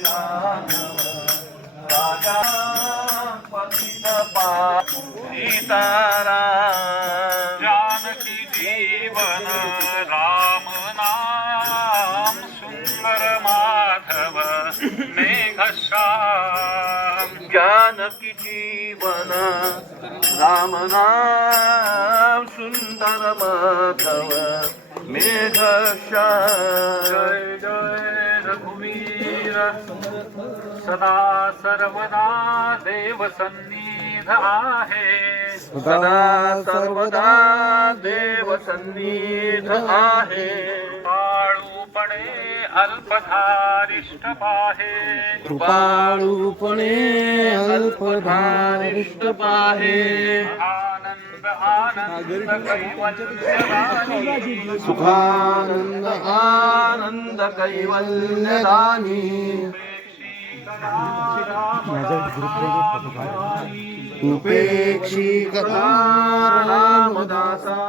राघव राजा पतित पा जानकी जीवन राम नाम सुंदर माधव मेघश्याम जानकी जीवन राम नाम सुंदर माधव मेघ जय जय। सदा सर्वदा देव सन्निध आहे. सदा सर्वदा देव सन्निध आहे. पाळूपणे अल्पधारिष्ट पाहे. कृपाळूपणे अल्पधारिष्ट पाहे. सुखानंद आनंद कैवल्यदानी। उपेक्षी कथा रामदासाभिमानी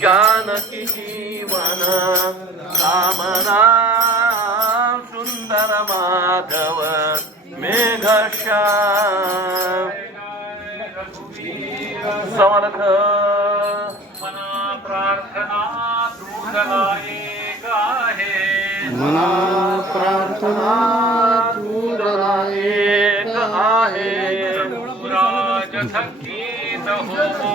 जानकी जीवन रामनाम सुंदर माधव मेघश्याम समर्थ। मना प्रार्थना तुझला एक आहे। मना प्रार्थना एक आहे। हो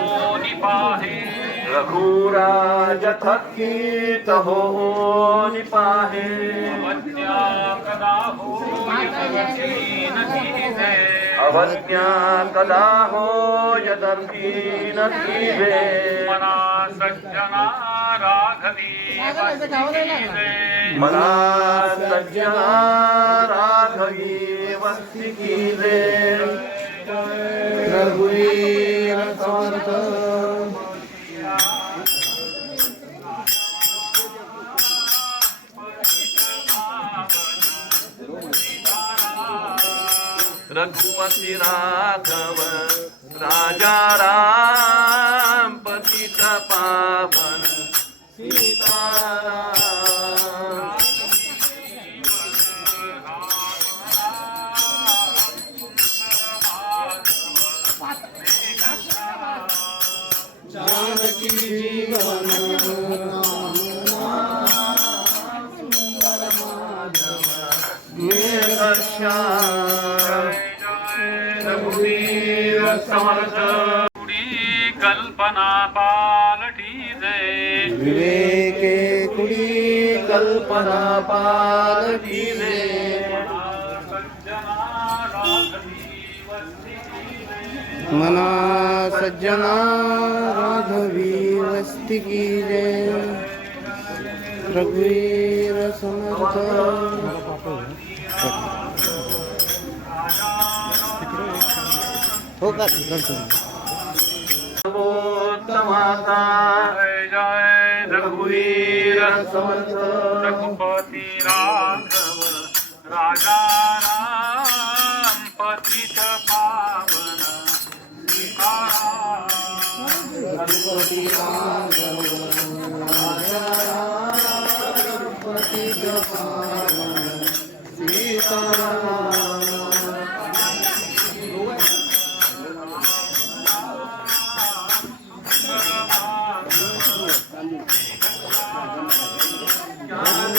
रघुराज थकीत हो निपाहे। अवज्ञा कदा हो जगतीन दीजे अवज्ञा कदा हो यदर्भी न थीवे मना सज्जना राघवी मना सज्जना राघवी वस्ती रघुवीर समर्थ रघुपति राघव राजा राम पतित पावन। कल्पना पालटी जे विवेके कुडी कल्पना पालती रे सज्जना राघवी वस्तिकीजे मना सज्जना राघवी वस्ती की जय। रघुवीर समर्थ। हो का? करतो माता जय जय रघुवीर समर्थ। रघुपती राघव। राजा राम पतित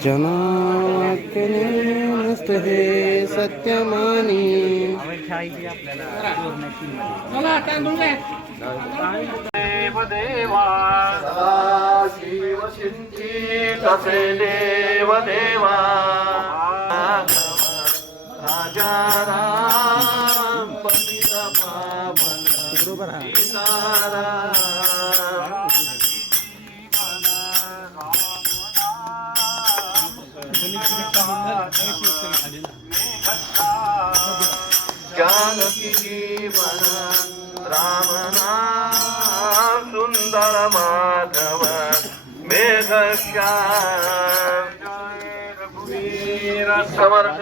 हे जनाक्यने नसत हे सत्यमानी. देव देवा शिव सिंची तसे देव देवा राजा राम पतित पावन. सीताराम जीवन राम नाम सुंदर माधव मेघ समर्थ।